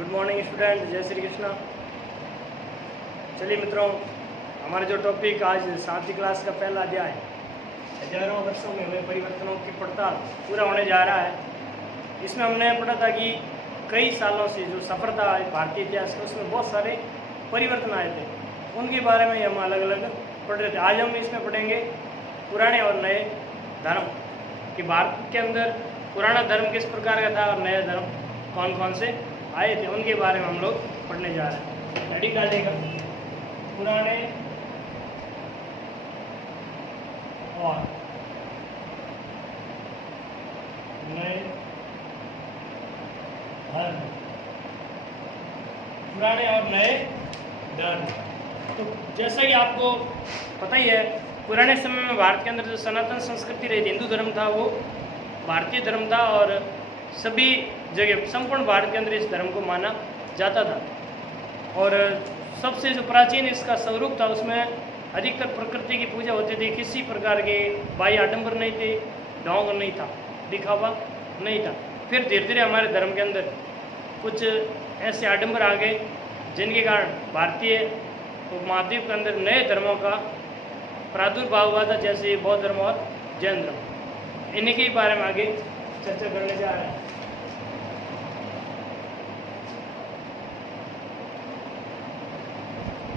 Good morning student, जय श्री कृष्णा। चलिए मित्रों, हमारा जो टॉपिक आज 7वीं क्लास का पहला अध्याय हजारों वर्षों में हुए परिवर्तनों की पड़ताल पूरा होने जा रहा है। इसमें हमने पढ़ा था कि कई सालों से जो सफर था भारतीय इतिहास का, उसमें बहुत सारे परिवर्तन आए थे, उनके बारे में हम अलग अलग पढ़ रहे थे। आज हम इसमें पढ़ेंगे पुराने और नए धर्म कि भारत के अंदर पुराना धर्म किस प्रकार का था और नया धर्म कौन कौन से आए थे, उनके बारे में हम लोग पढ़ने जा रहे हैं। रेडी काटेगा पुराने और नए धर्म, पुराने और नए धर्म। तो जैसा कि आपको पता ही है, पुराने समय में भारत के अंदर जो सनातन संस्कृति रही थी, हिंदू धर्म था, वो भारतीय धर्म था और सभी जगह संपूर्ण भारत के अंदर इस धर्म को माना जाता था। और सबसे जो प्राचीन इसका स्वरूप था, उसमें अधिकतर प्रकृति की पूजा होती थी। किसी प्रकार के बाह्य आडंबर नहीं थे, ढोंग नहीं था, दिखावा नहीं था। फिर धीरे धीरे हमारे धर्म के अंदर कुछ ऐसे आडंबर आ गए जिनके कारण भारतीय उपमहाद्वीप के अंदर नए धर्मों का प्रादुर्भाव हुआ था, जैसे बौद्ध धर्म और जैन धर्म। इन्हीं के बारे में आगे चर्चा करने जा रहे हैं।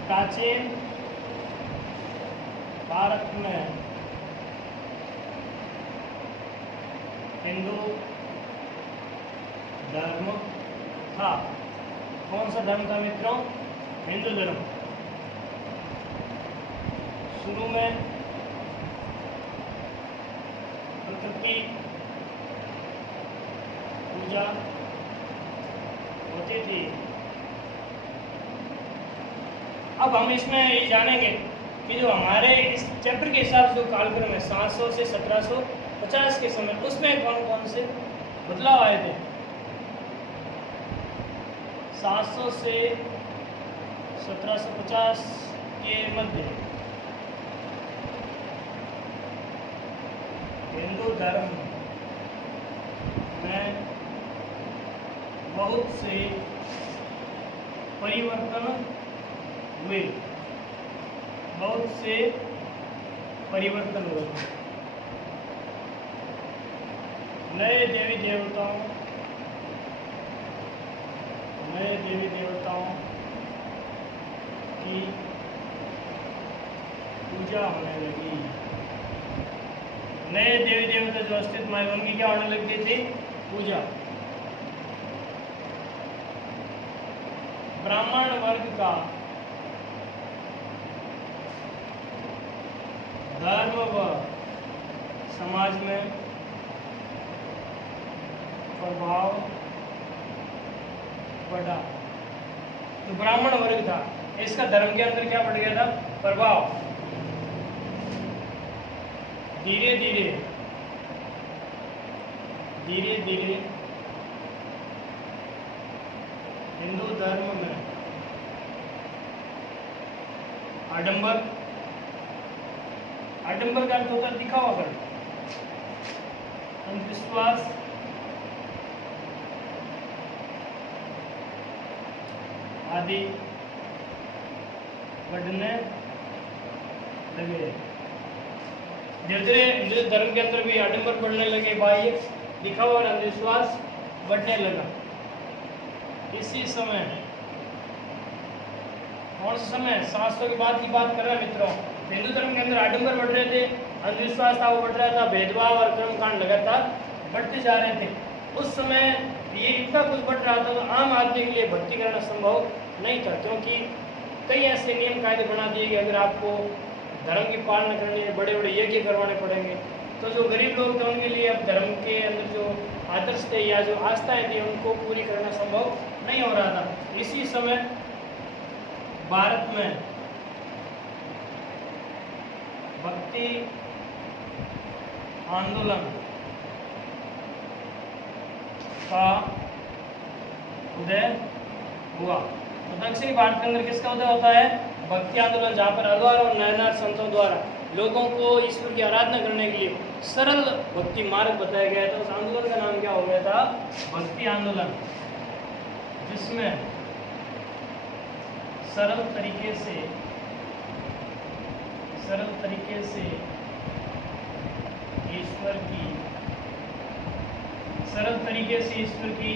प्राचीन भारत में हिंदू धर्म था। कौन सा धर्म था मित्रों? हिंदू धर्म। शुरू में प्रकृति पूजा होती थी। अब हम इसमें ये जानेंगे कि जो हमारे इस चैप्टर के हिसाब से जो कालक्रम है 700 से 1750 के समय, उसमें कौन कौन से बदलाव आए थे। 700 से 1750 के मध्य हिंदू धर्म में बहुत से परिवर्तन हुए, बहुत से परिवर्तन हुए। नए देवी देवताओं की पूजा होने लगी। नए देवी देवता जो अस्तित्व में, उनकी क्या होने लगी थी? पूजा। ब्राह्मण वर्ग का धर्म व समाज में प्रभाव बढ़ा। तो ब्राह्मण वर्ग था, इसका धर्म के अंदर क्या बढ़ गया था? प्रभाव। धीरे धीरे हिंदू धर्म में आडंबर का अर्थ होता है दिखावा करना, अंधविश्वास, आदि बढ़ने लगे। धीरे धीरे हिंदू धर्म के अंदर भी आडंबर बढ़ने लगे, बाह्य दिखावा और अंधविश्वास बढ़ने लगा। इसी समय, कौन सा समय? 700 के बाद की बात कर रहे हैं मित्रों। हिंदू धर्म के अंदर आडंबर बढ़ रहे थे, अंधविश्वास था वो बढ़ रहा था, भेदभाव और कर्मकांड लगातार बढ़ते जा रहे थे। उस समय ये इतना कुछ बढ़ रहा था तो आम आदमी के लिए भक्ति करना संभव नहीं था, क्योंकि कई ऐसे नियम कायदे बना दिए कि अगर आपको धर्म की पालना करनी है, बड़े बड़े यज्ञ करवाने पड़ेंगे। तो जो गरीब लोग थे उनके लिए अब धर्म के अंदर जो आदर्श थे या जो आस्थाएं थी, उनको पूरी करना संभव नहीं हो रहा था। इसी समय भारत में भक्ति आंदोलन का उदय हुआ। तो दक्षिणी भारत के अंदर किसका उदय होता है? भक्ति आंदोलन, जहाँ पर अलवार और नयनार संतों द्वारा लोगों को ईश्वर की आराधना करने के लिए सरल भक्ति मार्ग बताया गया था। उस आंदोलन का नाम क्या हो गया था? भक्ति आंदोलन। जिसमें सरल तरीके से ईश्वर की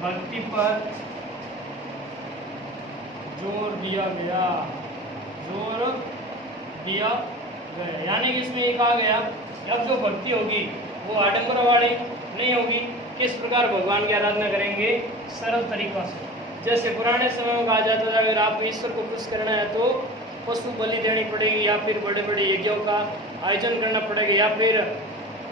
भक्ति पर जोर दिया गया। यानी कि इसमें ये कहा गया कि अब जो भक्ति होगी वो आडंबर वाली नहीं होगी। किस प्रकार भगवान की आराधना करेंगे? सरल तरीका से। जैसे पुराने समय में कहा जाता था अगर आपको ईश्वर को खुश करना है तो पशु बलि देनी पड़ेगी, या फिर बड़े बड़े यज्ञों का आयोजन करना पड़ेगा, या फिर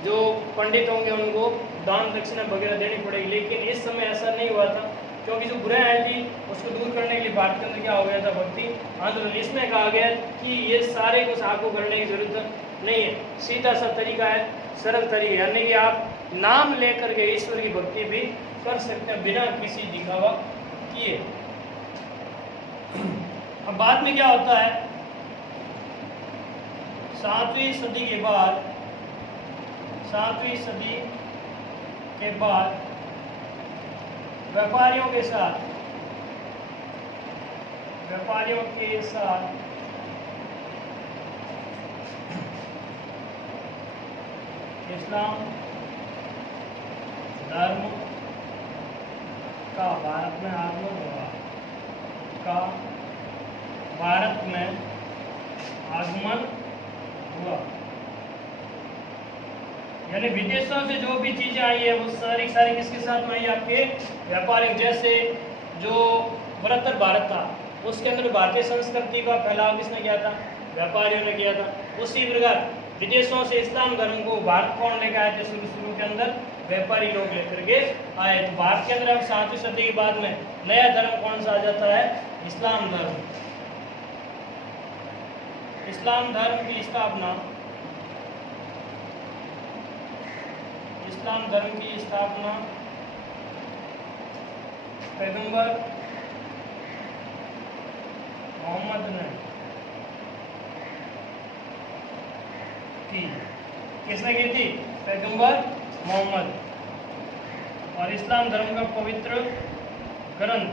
जो पंडित होंगे उनको दान दक्षिणा वगैरह देनी पड़ेगी। लेकिन इस समय ऐसा नहीं हुआ था, क्योंकि जो बुराई थी उसको दूर करने के लिए भारत के अंदर क्या हो गया था? भक्ति आंदोलन। इसमें कहा गया कि ये सारे कुछ आपको करने की जरूरत नहीं है, सीधा सा तरीका है, सरल तरीका, यानी कि आप नाम लेकर के ईश्वर की भक्ति भी कर सकते हैं बिना किसी दिखावा किए। अब बाद में क्या होता है? 7वीं सदी के बाद व्यापारियों के साथ इस्लाम धर्म का भारत में आगमन हुआ। यानी विदेशों से जो भी चीजें आई है वो सारी किसके साथ में आई? आपके व्यापारी। जैसे जो बृहत्तर भारत था उसके अंदर भारतीय संस्कृति का फैलाव किसने किया था? व्यापारियों ने किया था। उसी प्रकार विदेशों से इस्लाम धर्म को भारत कौन लेकर आए थे? शुरू के अंदर व्यापारी लोग लेकर के आए। तो भारत के अंदर अब 7वीं सदी के बाद में नया धर्म कौन सा आ जाता है? इस्लाम धर्म। इस्लाम धर्म की स्थापना पैगंबर मोहम्मद ने की। किसने की थी? पैगंबर मोहम्मद। और इस्लाम धर्म का पवित्र ग्रंथ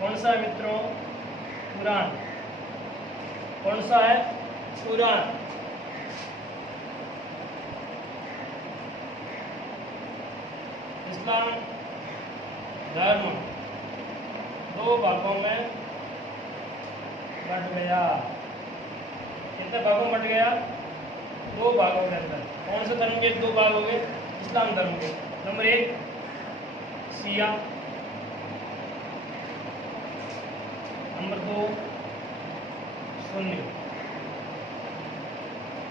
कौन सा है मित्रों? कुरान। कौन सा है? कुरान। इस्लाम धर्म 2 भागों में बट गया। कितने भागों में बट गया? 2 भागों के अंदर। कौन से धर्म के 2 भाग हो गए? इस्लाम धर्म के। नंबर 1 शिया, नंबर 2 सुन्नी।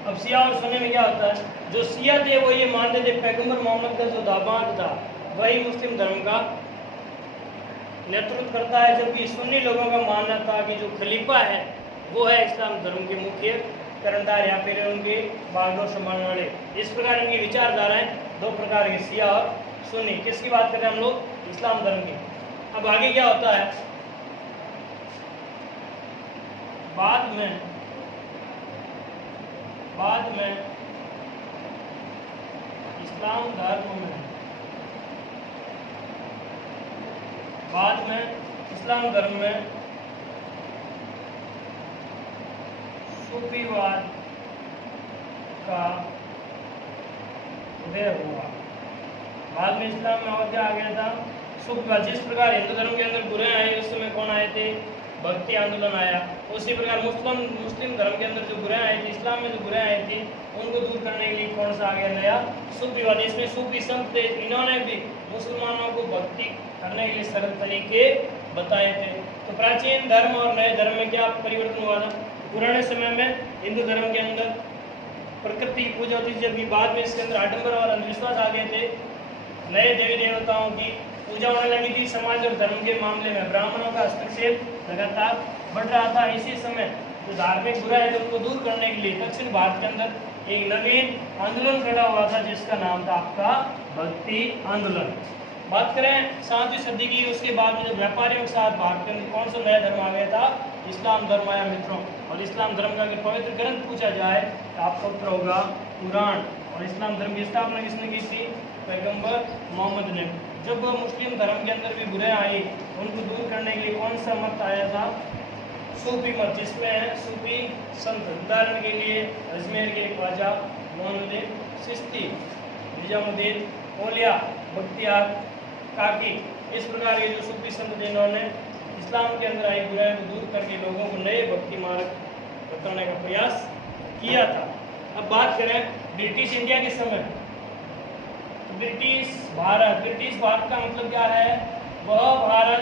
अब शिया और सुन्नी में क्या होता है? जो शिया थे वो ये मानते थे पैगंबर मोहम्मद का जो दामाद था वही मुस्लिम धर्म का नेतृत्व करता है, जबकि सुन्नी लोगों का मानना था कि जो खलीफा है वो है इस्लाम धर्म के मुख्य कर्णधार या फिर उनके बागडोर संभालने वाले। इस प्रकार इनकी विचारधाराएं 2 प्रकार की, शिया और सुन्नी। किसकी बात कर रहे हैं हम लोग? इस्लाम धर्म की। अब आगे क्या होता है? बाद में इस्लाम धर्म में सूफीवाद का उदय हुआ। बाद में इस्लाम में और क्या आ गया था? सूफीवाद। जिस प्रकार हिंदू धर्म के अंदर बुरे आए उस समय कौन आए थे? भक्ति आंदोलन आया। उसी प्रकार मुस्लिम धर्म के अंदर जो बुराई आई थी, इस्लाम में जो बुराई आई थी, उनको दूर करने के लिए कौन सा आ गया? नया सूफीवाद। इसमें सूफी संत थे, इन्होंने भी मुसलमानों को भक्ति करने के लिए सरल तरीके बताए थे। तो प्राचीन धर्म और नए धर्म में क्या परिवर्तन हुआ था? पुराने समय में हिंदू धर्म के अंदर प्रकृति की पूजा होती थी, जबकि बाद में इसके अंदर आडंबर और अंधविश्वास आ गए थे। नए देवी देवताओं की पूजा होने लगी थी। समाज और धर्म के मामले में ब्राह्मणों का हस्तक्षेप लगातार बढ़ रहा था। इसी समय जो धार्मिक बुराई है उनको दूर करने के लिए दक्षिण भारत के अंदर एक नवीन आंदोलन खड़ा हुआ था जिसका नाम था आपका भक्ति आंदोलन। बात करें 7वीं सदी की, उसके बाद में जब व्यापारियों के साथ भारत के अंदर कौन सा नया धर्म आ गया था? इस्लाम धर्म आया मित्रों। और इस्लाम धर्म का अगर पवित्र ग्रंथ पूछा जाए तो आपका उत्तर होगा कुरान। और इस्लाम धर्म की स्थापना किसने की थी? पैगंबर मोहम्मद ने। जब मुस्लिम धर्म के अंदर भी बुराई आई उनको दूर करने के लिए कौन सा मत आया था? सूफी मत, जिसमें है सूफी संत। उदाहरण के लिए अजमेर के ख्वाजा मोइनुद्दीन चिश्ती, निजामुद्दीन औलिया, बख्तियार काकी, इस प्रकार के जो सूफी संत जिन्होंने इस्लाम के अंदर आई बुराई को दूर करके लोगों को नए भक्ति मार्ग बताने का प्रयास किया था। अब बात करें ब्रिटिश इंडिया के समय, तो ब्रिटिश भारत का मतलब क्या है? वह भारत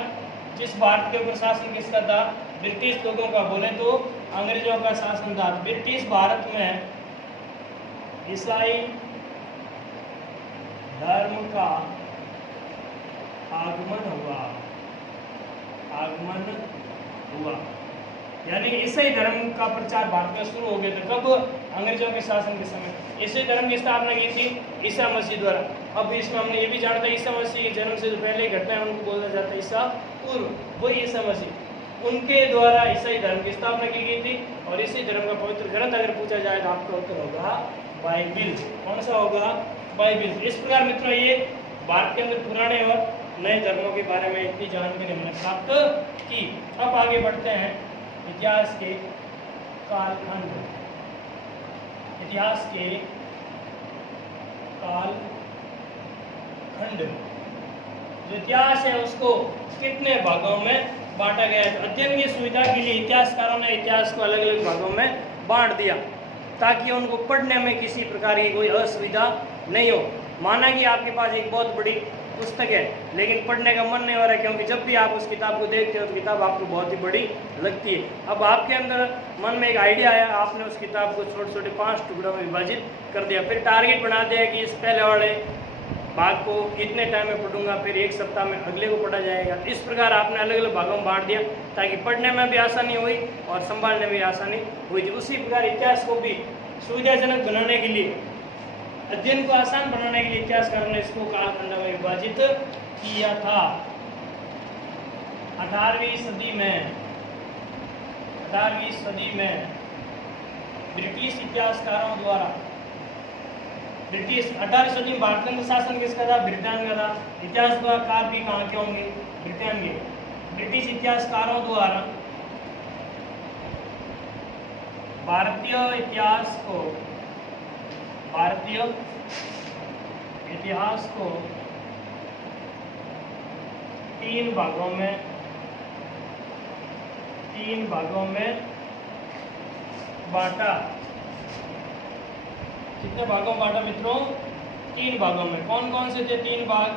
जिस भारत के ऊपर शासन किसका था? ब्रिटिश लोगों का। बोले तो अंग्रेजों का शासन था। ब्रिटिश भारत में ईसाई धर्म का आगमन हुआ, यानी ईसाई धर्म का प्रचार भारत में शुरू हो गया था। कब? अंग्रेजों के शासन के समय। ईसाई धर्म की स्थापना की थी ईसा मसीह द्वारा। अब इसमें हमने ये भी जाना था ईसा मसीह के जन्म से जो पहले घटना है उनको बोला जाता है ईसा पूर्व, वही ईसा मसीह, उनके द्वारा ईसाई धर्म की स्थापना की गई थी। और इसी धर्म का पवित्र ग्रंथ अगर पूछा जाए तो आपका उत्तर होगा बाइबिल। कौन सा होगा? बाइबिल। इस प्रकार मित्रों ये भारत के अंदर पुराने और नए धर्मों के बारे में इतनी जानकारी हमने प्राप्त की। अब आगे बढ़ते हैं इतिहास के कालखंड। इतिहास के कालखंड, जो इतिहास है उसको कितने भागों में बांटा गया है? अध्ययन की सुविधा के लिए इतिहासकारों ने इतिहास को अलग अलग भागों में बांट दिया ताकि उनको पढ़ने में किसी प्रकार की कोई असुविधा नहीं हो। माना कि आपके पास एक बहुत बड़ी पुस्तक है लेकिन पढ़ने का मन नहीं हो रहा है, क्योंकि जब भी आप उस किताब को देखते हो तो किताब आपको बहुत ही बड़ी लगती है। अब आपके अंदर मन में एक आइडिया आया, आपने उस किताब को छोटे छोटे 5 टुकड़ों में विभाजित कर दिया, फिर टारगेट बना दिया कि इस पहले वाले भाग को इतने टाइम में पढ़ूंगा, फिर एक सप्ताह में अगले को पढ़ा जाएगा। इस प्रकार आपने अलग अलग भागों में बांट दिया ताकि पढ़ने में भी आसानी हुई और संभालने में भी आसानी हुई थी। उसी प्रकार इतिहास को भी सुविधाजनक बनाने के लिए, अध्ययन को आसान बनाने के लिए इतिहासकारों ने इसको कालखंड में विभाजित किया था। 18वीं सदी में ब्रिटिश इतिहासकारों द्वारा, 18वीं सदी में भारत का शासन किसका था? ब्रिटेन का था। इतिहासकार भी कहाँ के होंगे? ब्रिटेन के। ब्रिटिश इतिहासकारों द्वारा भारतीय इतिहास को 3 भागों में बांटा। कितने भागों में बांटा मित्रों? 3 भागों में। कौन कौन से थे 3 भाग?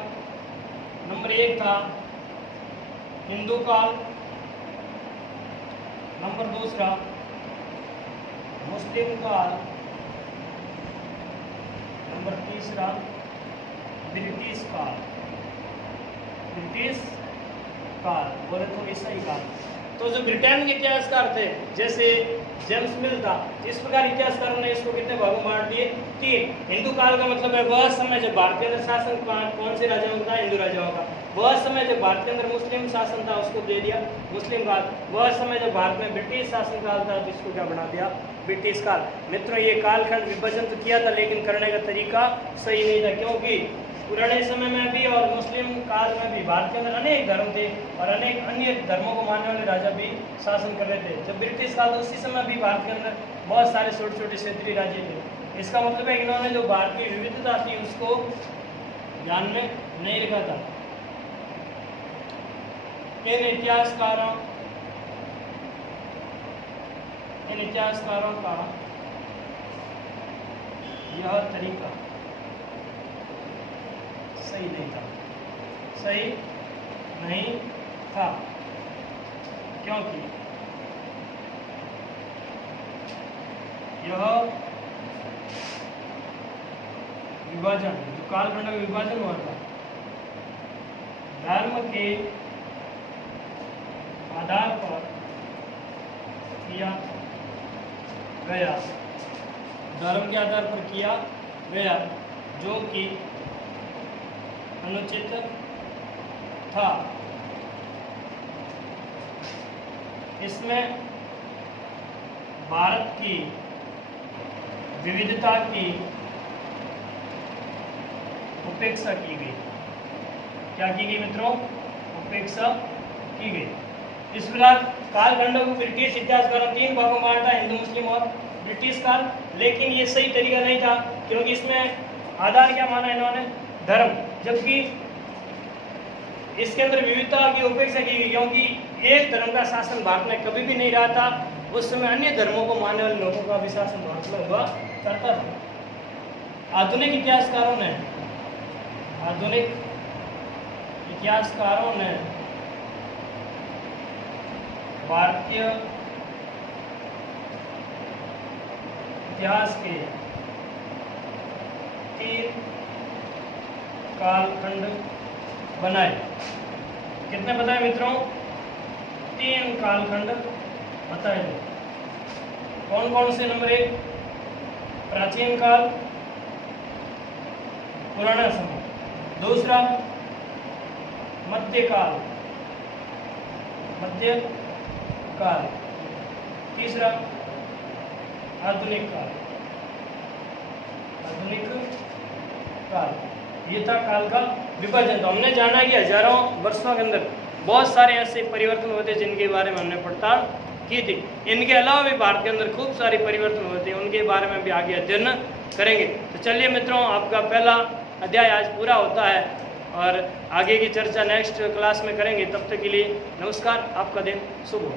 नंबर 1 था हिंदू काल, नंबर 2 मुस्लिम काल, नंबर 3 ब्रिटिश काल, बोले तो ईसाई काल। तो जो ब्रिटेन के इतिहासकार थे जैसे जेम्स मिल था, इस प्रकार इतिहासकारों ने इसको कितने भागों में बांट दिए? 3। हिंदू काल का मतलब है वह समय जब भारत के अंदर शासन कौन से राजाओं का? हिंदू राजाओं का। वह समय जब भारत के अंदर मुस्लिम शासन था उसको दे दिया मुस्लिम काल। वह समय जब भारत में ब्रिटिश शासन काल था तो इसको क्या बना दिया? ब्रिटिश काल। मित्रों ये कालखंड विभाजन तो किया था लेकिन करने का तरीका सही नहीं था, क्योंकि पुराने समय में भी और मुस्लिम काल में भी भारत के अंदर अनेक धर्म थे और अनेक अन्य धर्मों को मानने वाले राजा भी शासन कर रहे थे। जब ब्रिटिश काल था उसी समय भी भारत के अंदर बहुत सारे छोटे छोटे क्षेत्रीय राज्य थे। इसका मतलब है कि इन्होंने जो भारतीय विविधता थी उसको ध्यान में नहीं रखा था। इन इतिहासकारों का यह तरीका सही नहीं था, क्योंकि यह विभाजन, जो कालखंड में विभाजन हुआ था, धर्म के आधार पर किया गया, धर्म के आधार पर किया गया, जो कि अनुचित था। इसमें भारत की विविधता की उपेक्षा की गई। क्या की गई मित्रों? उपेक्षा की गई। इस प्रकार कालखंड को ब्रिटिश इतिहासकारों तीन भागों में बांटा, हिंदू, मुस्लिम और ब्रिटिश काल। लेकिन ये सही तरीका नहीं था, क्योंकि इसमें आधार क्या माना इन्होंने? धर्म। जबकि इसके अंदर विविधता की उपेक्षा की गई, क्योंकि एक धर्म का शासन भारत में कभी भी नहीं रहा था। उस समय अन्य धर्मों को मानने वाले लोगों का भी शासन भारत में हुआ करता था। आधुनिक इतिहासकारों ने भारतीय इतिहास के 3 कालखंड बनाए। कितने बताए मित्रों? 3 कालखंड बताए। कौन कौन से? नंबर 1 प्राचीन काल, पुराना समय। दूसरा मध्यकाल, तीसरा आधुनिक काल। ये था काल का विभाजन। तो हमने जाना कि हजारों वर्षों के अंदर बहुत सारे ऐसे परिवर्तन होते जिनके बारे में हमने पड़ताल की थी। इनके अलावा भी भारत के अंदर खूब सारे परिवर्तन होते हैं, उनके बारे में भी आगे अध्ययन करेंगे। तो चलिए मित्रों, आपका पहला अध्याय आज पूरा होता है और आगे की चर्चा नेक्स्ट क्लास में करेंगे। तब तक के लिए नमस्कार, आपका दिन शुभ हो।